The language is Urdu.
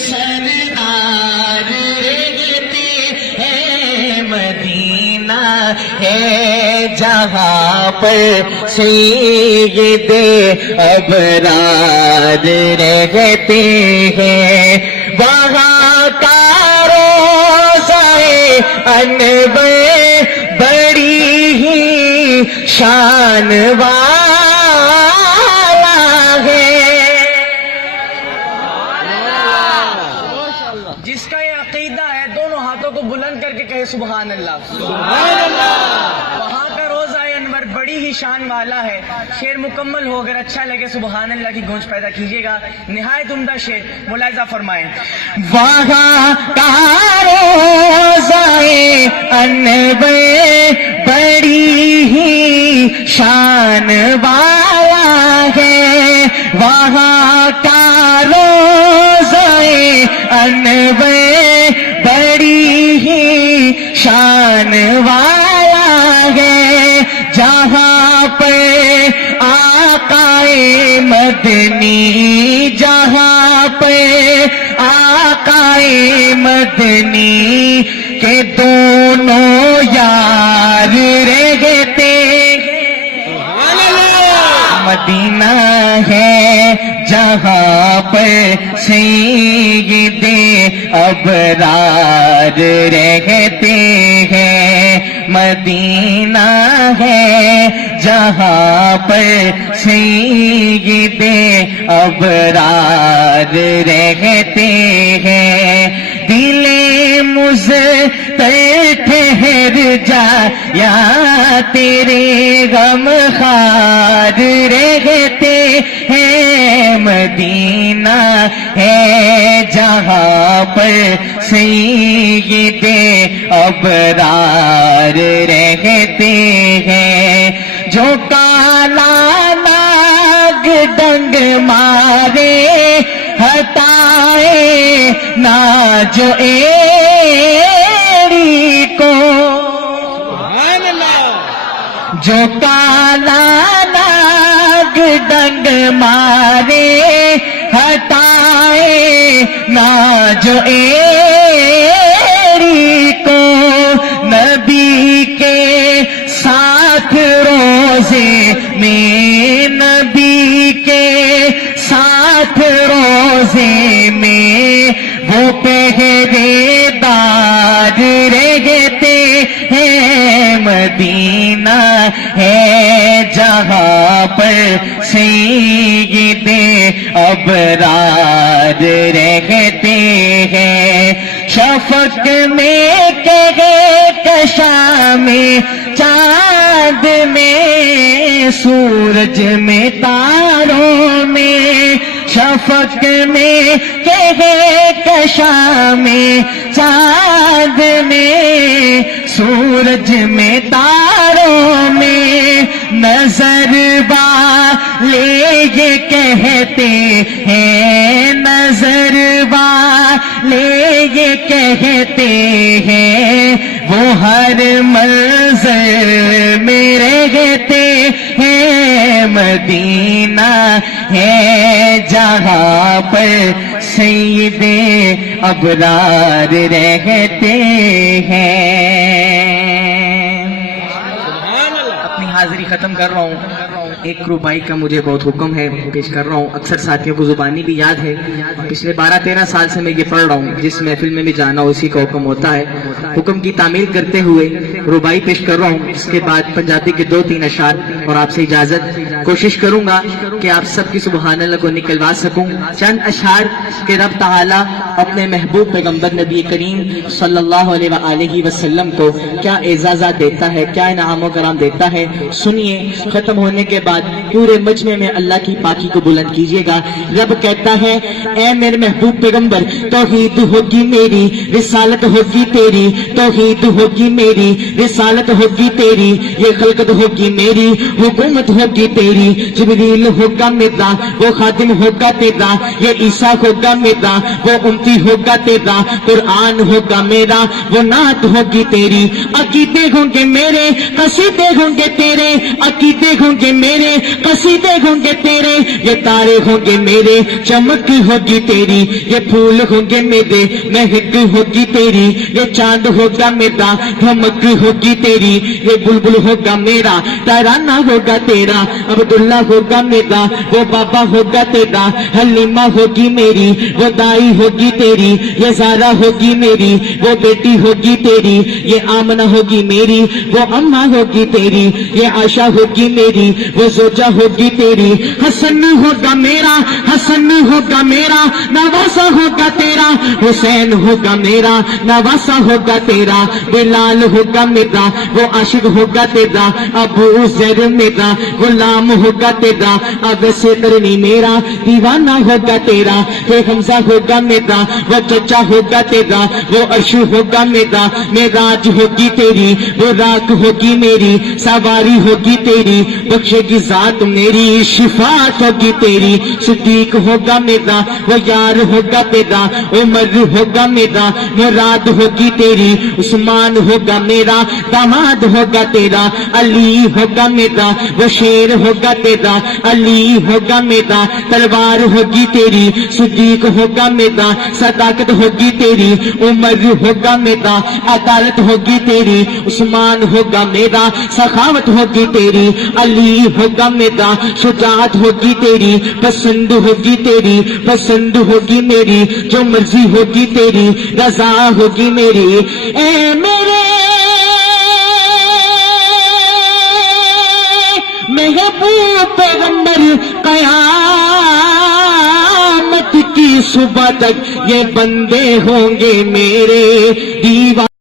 سردار رہتے ہیں، مدینہ ہے جہاں پر سید ابرار رہتے ہیں، وہاں کا روضہ انور بڑی ہی شان والا ہے، جس کا یہ عقیدہ ہے دونوں ہاتھوں کو بلند کر کے کہے سبحان اللہ، سبحان اللہ۔ وہاں کا روضہ انور بڑی ہی شان والا ہے۔ شعر مکمل ہو، اگر اچھا لگے سبحان اللہ کی گونج پیدا کیجیے گا۔ نہایت عمدہ شعر، ملاحظہ فرمائیں۔ وہاں کا روضہ انور بڑی ہی شان والا ہے، وہاں کا روضہ انور بڑی ہی شان والا ہے، جہاں پر آقائے مدنی، جہاں پر آقائے مدنی کے دونوں یار رہتے ہیں، مدینہ ہے جہاں پر سید ابرار رہتے ہیں، مدینہ ہے جہاں پر سید ابرار رہتے ہیں، دل مضطر ٹھہر جا یا تیرے غم خار رہتے ہیں، مدینہ ہے جہاں پر سید ابرار رہتے ہیں، جو کالا ناگ ڈنگ مارے ہٹائے نہ جو ایڑی کو، جو کالا ناگ ڈنگ مارے ہٹائے نہ جو ایڑی کو، نبی کے ساتھ روزے میں، نبی کے ساتھ روزے میں وہ پہرے دار رہتے ہیں، مدینہ ہے جہاں پر سید ابرار رہتے ہیں، شفق میں کہے کشا میں، چاند میں، سورج میں، تاروں میں، شفق میں کہے کشا میں، چاند میں، سورج میں، تاروں میں، نظر والے یہ کہتے ہیں، نظر والے یہ کہتے ہیں، وہ ہر منظر میں رہتے ہیں، مدینہ ہے جہاں پر سید ابرار رہتے ہیں۔ اپنی حاضری ختم کر رہا ہوں، ایک روبائی کا مجھے بہت حکم ہے، پیش کر رہا ہوں۔ اکثر ساتھیوں کو زبانی بھی یاد ہے، پچھلے 12-13 سال سے میں یہ پڑھ رہا ہوں، جس محفل میں بھی جانا اسی کا حکم ہوتا ہے۔ حکم کی تعمیل کرتے ہوئے روبائی پیش کر رہا ہوں، اس کے بعد پنجابی کے 2-3 اشعار اور آپ سے اجازت۔ کوشش کروں گا کہ آپ سب کی سبحان اللہ کو نکلوا سکوں۔ چند اشعار کہ رب تعالیٰ اپنے محبوب پیغمبر نبی کریم صلی اللہ علیہ وآلہ وسلم کو کیا اعزازات دیتا ہے، کیا انعام و کرام دیتا ہے، سنیے۔ ختم ہونے کے بعد پورے مجمع میں اللہ کی پاکی کو بلند کیجیے گا۔ رب کہتا ہے، اے میرے محبوب پیغمبر، توحید ہوگی میری، رسالت ہوگی تیری، توحید ہوگی میری، رسالت ہوگی تیری، یہ خلقت ہوگی میری، حکومت ہوگی تیری، جبریل ہوگا میرا، وہ خادم ہوگا تیرا، یہ عیسیٰ ہوگا میرا، وہ امتی ہوگا تیرا، قرآن ہوگا میرا، وہ نعت ہوگی تیری، عقیدے ہوں گے میرے، قصیدے ہوں گے تیرے، عقیدے ہوں گے میرے، قصیدے ہوں گے تیرے، یہ تارے ہوں گے میرے، چمک ہوگی تیری، یہ پھول ہوں گے میرے، مہک ہوگی تیری، یہ چاند ہوگا میرا، دھمک ہوگی تیری، یہ بلبل ہوگا میرا، ترانہ ہوگا تیرا، عبداللہ ہوگا میرا، وہ بابا ہوگا تیرا، حلیمہ ہوگی میری، وہ دائی ہوگی تیری، یہ زارا ہوگی میری، وہ بیٹی ہوگی تیری، یہ آمنہ ہوگی میری، وہ اماں ہوگی تیری، یہ عائشہ ہوگی میری، وہ زوجہ ہوگی تیری، حسن ہوگا میرا، حسن ہوگا میرا، نواسہ ہوگا تیرا، حسین ہوگا میرا، نواسہ ہوگا تیرا، بلال ہوگا میرا، وہ عاشق ہوگا تیرا، ابو زر میرا، غلام ہوگا تیرا، اب سے کرنی میرا، دیوانہ ہوگا تیرا، پھر حمزہ ہوگا میرا، وہ چچا ہوگا تیرا، وہ عرش ہوگا میرا، معراج ہوگی تیری، وہ راک ہوگی میری، سواری ہوگی تیری، بخشے کی ذات میری، شفاعت ہوگی تیری، صدیق ہوگا میرا، وہ یار ہوگا تیرا، عمر ہوگا میرا، مراد ہوگی تیری، عثمان ہوگا میرا، داماد ہوگا تیرا، علی ہوگا میرا، وہ شیر ہوگا تیرا، علی ہوگا میرا، تلوار ہوگی تیری، صدیق ہوگا میرا، صداقت ہوگی تیری، عمر ہوگا میرا، عدالت ہوگی تیری، عثمان ہوگا میرا، سخاوت ہوگی تیری، علی ہوگا میرا، شجاعت ہوگی تیری، پسند ہوگی تیری، پسند ہوگی میری، جو مرضی ہوگی تیری، رضا ہوگی میری، اے میرے محبوب پیغمبر، قیامت کی صبح تک یہ بندے ہوں گے میرے دیوان